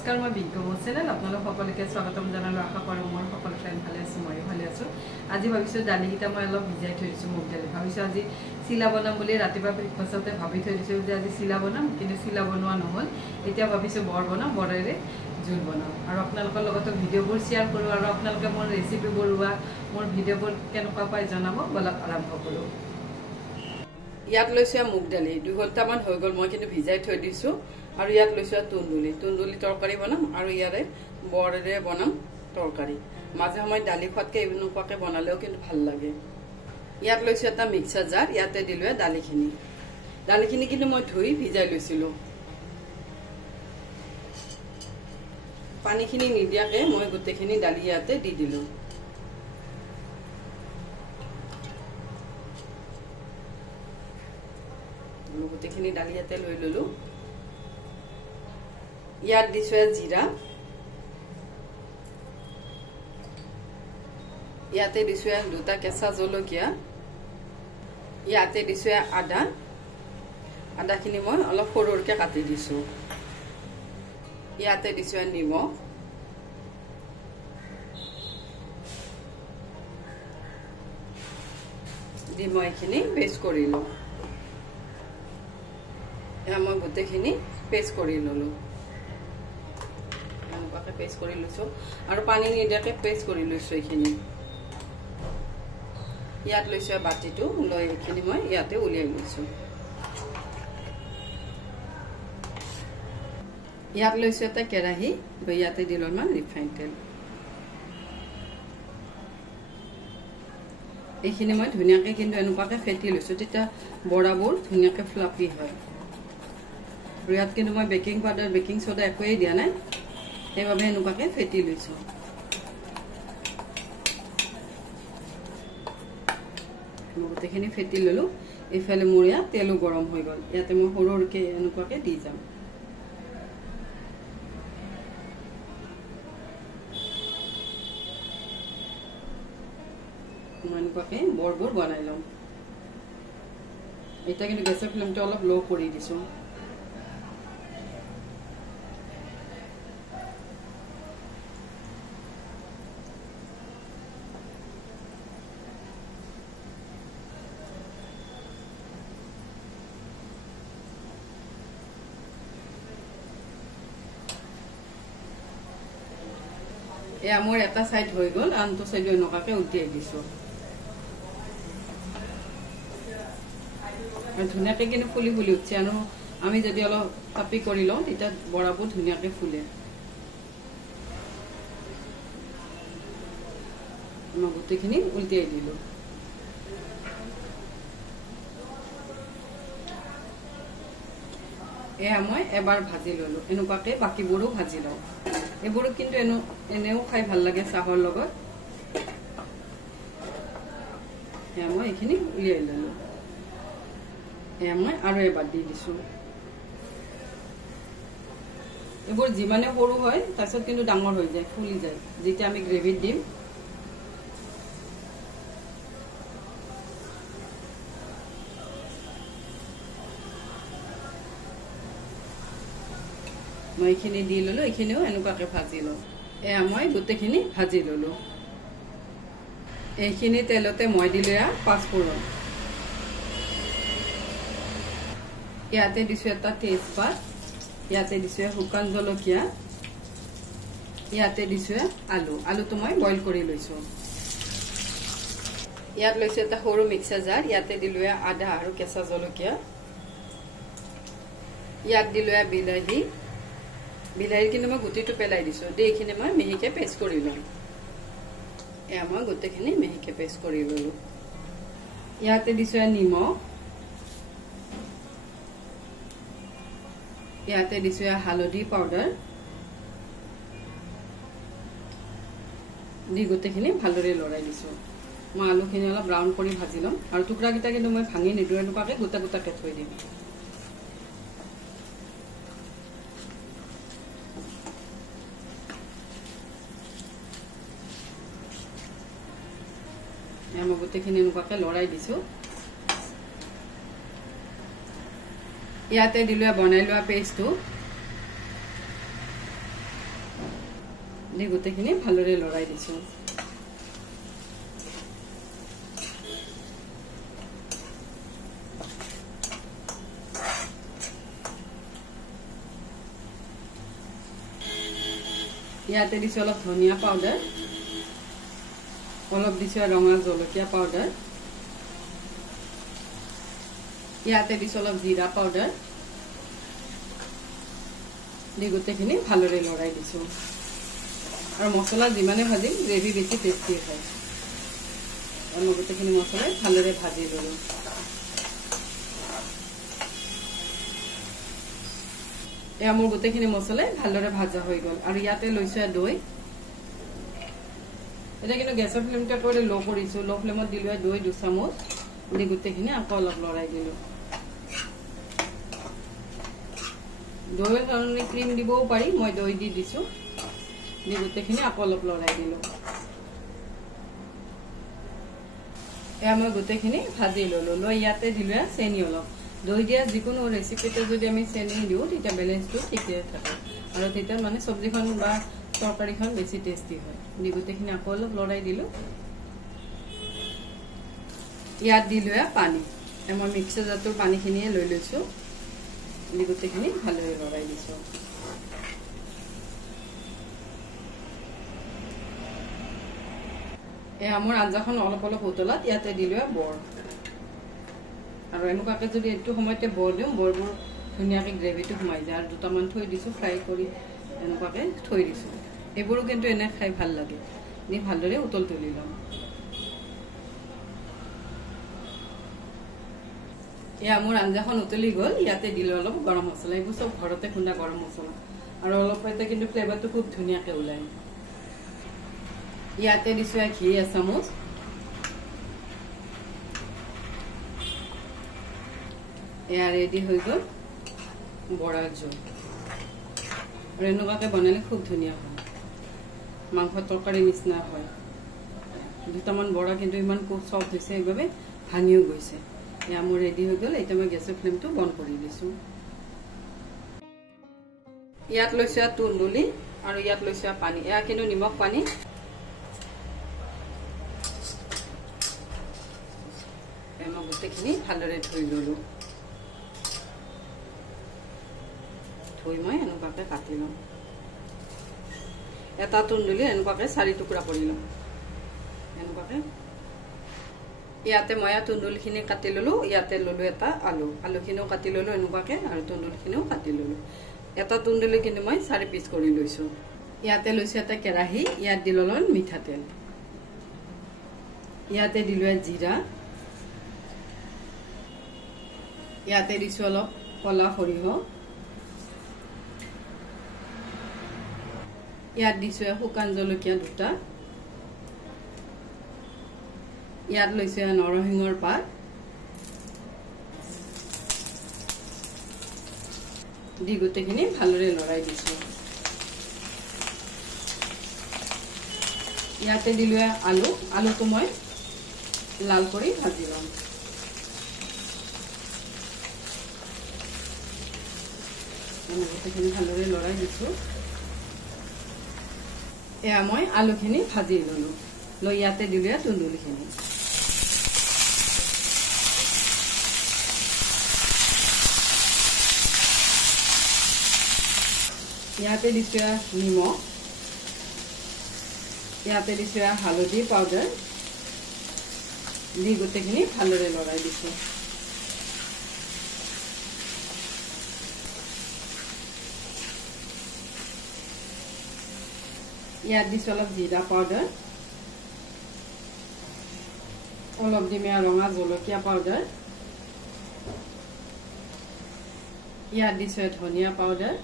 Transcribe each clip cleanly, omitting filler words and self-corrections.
নমস্কাৰ মই বিজ্ঞ চেনেল আপোনালোক সকলোকে স্বাগতম জনালো আশা কৰোঁ মোৰ সকলো ফ্ৰেণ্ড ভালে আছে মই ভালে আছো আজি ভাবিছোঁ দালিকিটা মই অলপ ভিজাই থৈ দিছোঁ মুগ দালি ভাবিছোঁ আজি চিলা বনাম বুলি ৰাতিপুৱা ব্ৰেকফাষ্টতে ভাবি থৈ দিছোঁ যে আজি চিলা বনাম কিন্তু চিলা বনোৱা নহ'ল এতিয়া ভাবিছোঁ বৰ বনাম বৰেৰে জোল বনাম আৰু আপোনালোকৰ লগতো ভিডিঅ'বোৰ শ্বেয়াৰ কৰোঁ আৰু আপোনালোকে মোৰ ৰেচিপিবোৰ বা মোৰ ভিডিঅ'বোৰ কেনেকুৱা পায় জনাব বলক আৰম্ভ কৰোঁ ইয়াত লৈছোঁ মুগ দালি 2 ঘণ্টামান হৈ গ'ল মই কিন্তু ভিজাই থৈ দিছোঁ আৰু ইয়াত লৈছোঁ তুন্দুলি তৰকাৰী বনাম আৰু ইয়াৰে বৰেৰে বনাম তৰকাৰী মাজে সময় দালি খোৱাতকৈ এনেকুৱাকৈ বনালেও কিন্তু ভাল লাগে ইয়াত লৈছোঁ এটা মিক্সাৰ জাৰ ইয়াতে দিলোঁ দালিখিনি কিন্তু মই ধুই ভিজাই লৈছিলোঁ পানীখিনি নিদিয়াকৈ মই গোটেইখিনি দালি ইয়াতে দি দিলোঁ গোটেইখিনি দালি ইয়াতে লৈ ললোঁ ইয়াত দিছোঁ জিৰা ইয়াতে দিছোঁ দুটা কেঁচা জলকীয়া ইয়াতে দিছোঁ আদাখিনি মই অলপ সৰুকৈ কাটি দিছোঁ ইয়াতে দিছোঁ নিমখ দি মই এইখিনি পেষ্ট কৰি লওঁ মই গোটেইখিনি পেষ্ট কৰি ললোঁ এনেকুৱাকৈ পেষ্ট কৰি লৈছোঁ আৰু পানী নিদিয়াকৈ পেষ্ট কৰি লৈছোঁ এইখিনি ইয়াত লৈছোঁ বাতিটো লৈ এইখিনি মই ইয়াতে উলিয়াই লৈছোঁ ইয়াত লৈছোঁ এটা কেৰাহী ইয়াতে দিলোঁ অলপমান ৰিফাইন তেল এইখিনি মই ধুনীয়াকৈ কিন্তু এনেকুৱাকৈ ফেটি লৈছোঁ তেতিয়া বৰাবোৰ ধুনীয়াকৈ ফ্লাফি হয় আৰু ইয়াত কিন্তু মই বেকিং পাউডাৰ বেকিং সোডা একোৱেই দিয়া নাই সেইবাবে এনেকুৱাকৈ ফেটি লৈছোঁ মই গোটেইখিনি ফেটি ললোঁ এইফালে মোৰ ইয়াত তেলো গৰম হৈ গ'ল ইয়াতে মই সৰুকৈ এনেকুৱাকৈ দি যাম মই এনেকুৱাকৈ বৰবোৰ বনাই লওঁ এতিয়া কিন্তু গেছৰ ফ্লেমটো অলপ ল' কৰি দিছোঁ এয়া মোৰ এটা সাইড হৈ গ'ল আনটো সাইড এনেকুৱাকৈ উঠিয়াই দিছোঁ ধুনীয়াকৈ কিন্তু ফুলি উঠছে আৰু আমি যদি অলপ কাপি কৰি লওঁ তেতিয়া বৰাবোৰ ধুনীয়াকৈ ফুলে মই গোটেইখিনি উল্টিয়াই দিলোঁ এয়া মই এবাৰ ভাজি ললোঁ এনেকুৱাকৈ বাকীবোৰো ভাজি লওঁ এইবোৰো কিন্তু এনেও খাই ভাল লাগে চাহৰ লগত এয়া মই এইখিনি উলিয়াই ললোঁ এয়া মই আৰু এবাৰ দি দিছোঁ এইবোৰ যিমানে সৰু হয় তাৰপিছত কিন্তু ডাঙৰ হৈ যায় ফুলি যায় যেতিয়া আমি গ্ৰেভিত দিম মই এইখিনি দি ললোঁ এইখিনিও এনেকুৱাকৈ ভাজি লওঁ এয়া মই গোটেইখিনি ভাজি ললোঁ এইখিনি তেলতে মই দিলোঁ এয়া পাঁচফোৰণ ইয়াতে দিছোঁ এটা তেজপাত ইয়াতে দিছোঁ শুকান জলকীয়া ইয়াতে দিছোঁ আলুটো মই বইল কৰি লৈছোঁ ইয়াত লৈছোঁ এটা সৰু মিক্সাৰ জাৰ ইয়াতে দিলোঁ আদা আৰু কেঁচা জলকীয়া ইয়াত দিলোঁ বিলাহীৰ কিন্তু মই গুটিটো পেলাই দিছোঁ দি এইখিনি মই মিহিকৈ পেষ্ট কৰি লওঁ এয়া মই গোটেইখিনি মিহিকৈ পেষ্ট কৰি ললোঁ ইয়াতে দিছোঁ নিমখ ইয়াতে দিছোঁ হালধি পাউডাৰ দি গোটেইখিনি ভালদৰে লৰাই দিছোঁ মই আলুখিনি অলপ ব্ৰাউন কৰি ভাজি ল'ম আৰু টুকুৰাকেইটা কিন্তু মই ভাঙি নিদিওঁ এনেকুৱাকৈ গোটা গোটাকৈ থৈ দিম মই গোটেইখিনি এনেকুৱাকৈ লৰাই দিছোঁ ইয়াতে দিলোঁ বনাই লোৱা পেষ্টটো দি গোটেইখিনি ভালদৰে লৰাই দিছো ইয়াতে দিছো অলপ ধনিয়া পাউডাৰ অলপ দিছো ৰঙা জলকীয়া পাউডাৰ ইয়াতে দিছো অলপ জিৰা পাউডাৰ দি গোটেইখিনি ভালদৰে লৰাই দিছো আৰু মছলা যিমানে ভাজিম গ্ৰেভি বেছি টেষ্টি হয় আৰু গোটেইখিনি মছলা ভালদৰে ভাজি ললো এয়া মোৰ গোটেইখিনি মছলা ভালদৰে ভাজা হৈ গল আৰু ইয়াতে লৈছো দৈ এটা কিন্তু গেছৰ ফ্লেমটো একেবাৰে লো কৰিছো লো ফ্লেমত দিলো দৈ 2 চামুচ দি গোটেইখিনি আকৌ অলপ লৰাই দিলো দৈৰ কাৰণে ক্ৰীম দিবও পাৰি মই দৈ দি দিছো দি গোটেইখিনি আকৌ অলপ লৰাই দিলো এয়া মই গোটেইখিনি ভাজি ললো লৈ ইয়াতে দিলো চেনি অলপ দৈ দিয়া যিকোনো ৰেচিপিতে যদি আমি চেনি দিও তেতিয়া বেলেন্সটো ঠিকে থাকে আৰু তেতিয়া মানে সবজিখন বা তৰকাৰীখন বেছি টেষ্টি হয় দি গোটেইখিনি আকৌ অলপ লৰাই দিলো ইয়াত দিলো পানী মই মিক্সাৰ জাৰটোৰ পানীখিনিয়ে লৈ লৈছো দি গোটেইখিনি ভালদৰে লৰাই দিছো এয়া মোৰ আঞ্জাখন অলপ অলপ উতলাত ইয়াতে দিলো বৰ আৰু এনেকুৱাকে যদি এইটো সময়তে বৰ দিওঁ বৰবোৰ ধুনীয়াকৈ গ্ৰেভিটো সোমাই যায় আৰু দুটামান থৈ দিছো ফ্ৰাই কৰি এনেকুৱাকে থৈ দিছো এইবোৰো কিন্তু এনে খাই ভাল লাগে নি ভালদৰে উতল তুলি লম এয়া মোৰ আঞ্জাখন উতলি গল ইয়াতে দিলো অলপ গৰম মছলা এইবোৰ সব ঘৰতে খুন্দা গৰম মছলা আৰু অলপ পাইতে কিন্তু ফ্লেভাৰটো খুব ধুনীয়াকৈ ওলাই ইয়াতে দিছো ঘি এচামুচ এয়া ৰেডি হৈ গল বৰাৰ জোল আৰু এনেকুৱাকে বনালে খুব ধুনীয়া হয় মাংস তৰকাৰী নিচিনা হয় দুটামান বৰা কিন্তু ইমান খুব সফট হৈছে এইভাবে ভাঙিও গৈছে এয়া মোৰ ৰেডি হৈ গল এতিয়া মই গেছৰ ফ্লেমটো বন্ধ কৰি দিছো ইয়াত লৈছো তুন্দুলি আৰু ইয়াত লৈছো পানী এয়া কিন্তু নিমখ পানী মই গোটেইখিনি ভালদৰে ধুই ললো ধুই মই এনেকুৱাকে কাটি লম এটা তুন্দুলি এনেকুৱাকে 4 টুকুৰা কৰি লম এনেকুৱাকে ইয়াতে মই তুন্দুলিখিনি কাটি ললো ইয়াতে ললো এটা আলুখিনিও কাটি ললো এনেকুৱাকে আৰু তুন্দুলিখিনিও কাটি ললো এটা তুন্দুলি কিন্তু মই 4 পিচ কৰি লৈছো ইয়াতে লৈছো এটা কেৰাহী ইয়াত দিলো মিঠাতেল ইয়াতে দিলো জিৰা ইয়াতে দিছো অলপ কলা সৰিয়হ ইয়াত দিছো শুকান জলকীয়া দুটা ইয়াত লৈছো নৰসিংহৰ পাত দি গোটেইখিনি ভালদৰে লৰাই দিছো ইয়াতে দিলো আলুটো মই লাল কৰি ভাজি লম গোটেইখিনি ভালদৰে লৰাই দিছো এয়া মই আলুখিনি ভাজি ললো লৈ ইয়াতে দিলো তুন্দুলিখিনি ইয়াতে দিছো নিমখ ইয়াতে দিছো হালধি পাউডাৰ দি গোটেইখিনি ভালদৰে লৰাই দিছো ইয়াত দিছো অলপ জিৰা পাউডাৰ অলপ দিমে ৰঙা জলকীয়া পাউডাৰ ইয়াত দিছো ধনিয়া পাউডাৰ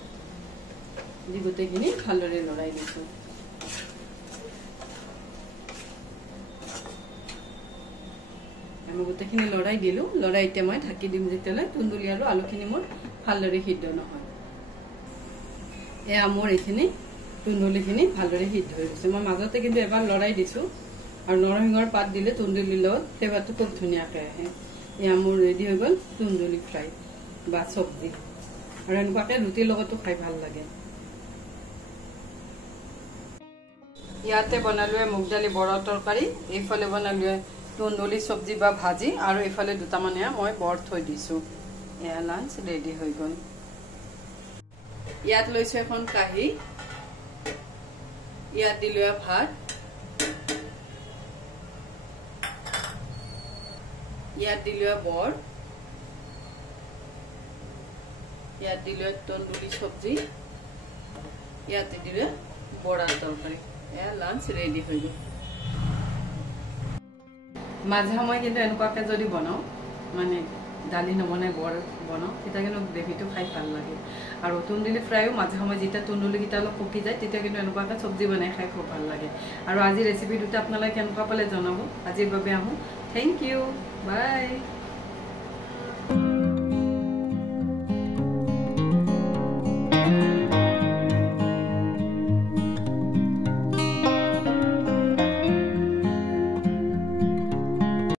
দি গোটেইখিনি ভালদৰে লৰাই দিছো আমি গোটেইখিনি লৰাই দিলো লৰাই এতিয়া মই ঢাকি দিম যেতিয়ালৈ তুন্দুলি আৰু আলুখিনি মোৰ ভালদৰে সিদ্ধ নহয় এয়া মোৰ এইখিনি তুন্দুলিখিনি ভালদৰে সিদ্ধ হৈ গৈছে মই মাজতে কিন্তু এবাৰ লৰাই দিছো আৰু নৰসিংহৰ পাত দিলে তুন্দুলিৰ লগত ফ্লেভাৰটো খুব ধুনীয়াকৈ আহে এয়া মোৰ ৰেডি হৈ গল তুন্দুলি ফ্ৰাই বা চব্জি আৰু এনেকুৱাকৈ ৰুটিৰ লগতো খাই ভাল লাগে ইয়াতে বনালোৱে মুগ দালি বৰা তৰকাৰী, এইফালে বনালোৱে তুন্দুলি চব্জি বা ভাজি, আৰু এইফালে দুটামান মই বৰ থৈ দিছোঁ। এয়া লাঞ্চ ৰেডি হৈ গ'ল। ইয়াত লৈছোঁ এখন কাঁহী, ইয়াত দিলোঁ ভাত, ইয়াত দিলোঁ বৰ, ইয়াত দিলোঁ তন্দুৰি সবজি, ইয়াতে দিলোঁ বড়াৰ তৰকাৰি। এয়া লাঞ্চ ৰেডি হয়ে গেল। মাঝে সময় কিন্তু এনেকুৱাকে যদি বনাও, মানে দালি নবনাই বৰ বনাও, তেতিয়া কিন্তু গ্ৰেভিটো খাই ভাল লাগে। আৰু তুন্দুলি ফ্ৰাইও মাজে সময় যেতিয়া তুন্দুলিকেইটা অলপ পকি যায়, তেতিয়া কিন্তু এনেকুৱাকে চব্জি বনাই খাই খুব ভাল লাগে। আৰু আজি ৰেচিপি দুটা আপোনালোকে কেনেকুৱা পালে জনাব। আজিৰ বাবে আহোঁ। থেংক ইউ, বাই।